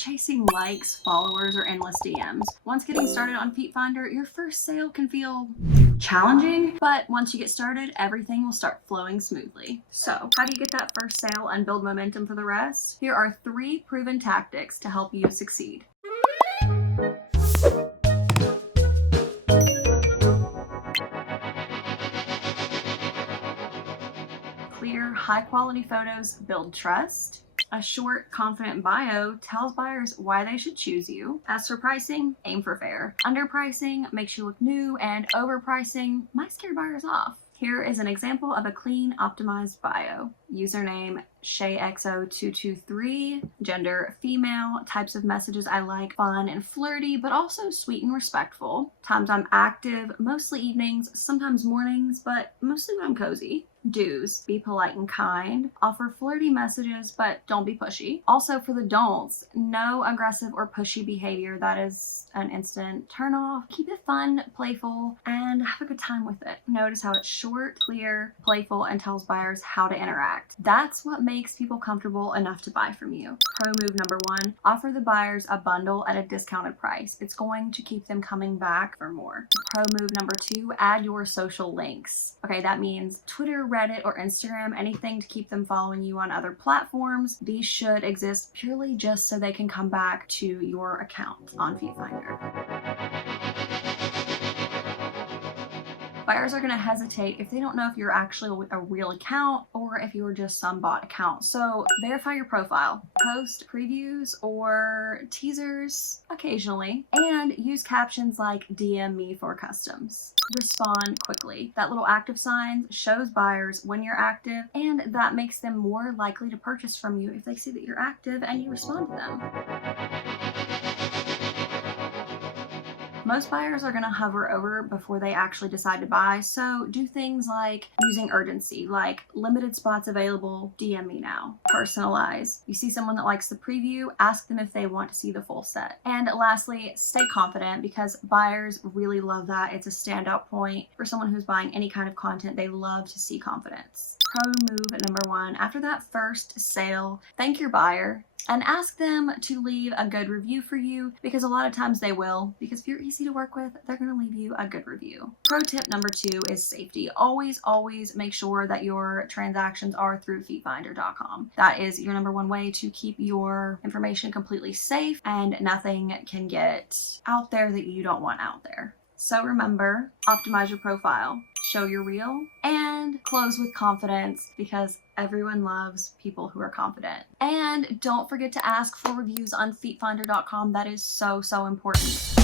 chasing likes, followers, or endless DMs. Once getting started on FeetFinder, your first sale can feel challenging, but once you get started, everything will start flowing smoothly. So, how do you get that first sale and build momentum for the rest? Here are 3 proven tactics to help you succeed. Clear, high-quality photos build trust. A short, confident bio tells buyers why they should choose you. As for pricing, aim for fair. Underpricing makes you look new, and overpricing might scare buyers off. Here is an example of a clean, optimized bio. Username ShayXO223, gender female, types of messages I like fun and flirty, but also sweet and respectful. Times I'm active, mostly evenings, sometimes mornings, but mostly when I'm cozy. Do's: be polite and kind. Offer flirty messages, but don't be pushy. Also for the don'ts, no aggressive or pushy behavior. That is an instant turn off. Keep it fun, playful, and have a good time with it. Notice how it's short, clear, playful, and tells buyers how to interact. That's what makes people comfortable enough to buy from you. Pro move number 1, offer the buyers a bundle at a discounted price. It's going to keep them coming back for more. Pro move number 2, add your social links. Okay, that means Twitter, Reddit, or Instagram, anything to keep them following you on other platforms. These should exist purely just so they can come back to your account on FeetFinder. Buyers are going to hesitate if they don't know if you're actually a real account or if you're just some bot account. So verify your profile, post previews or teasers occasionally, and use captions like DM me for customs. Respond quickly. That little active sign shows buyers when you're active, and that makes them more likely to purchase from you if they see that you're active and you respond to them. Most buyers are going to hover over before they actually decide to buy, so do things like using urgency, like limited spots available, DM me now. Personalize. You see someone that likes the preview, ask them if they want to see the full set. And lastly, stay confident, because buyers really love that. It's a standout point for someone who's buying any kind of content. They love to see confidence. Pro move number 1, after that first sale, thank your buyer and ask them to leave a good review for you, because a lot of times they will, because if you're easy to work with, they're going to leave you a good review. Pro tip number 2 is safety. Always make sure that your transactions are through FeetFinder.com. That is your number 1 way to keep your information completely safe, and nothing can get out there that you don't want out there. So remember, optimize your profile, show you're real, and close with confidence, because everyone loves people who are confident. And don't forget to ask for reviews on FeetFinder.com. That is so important.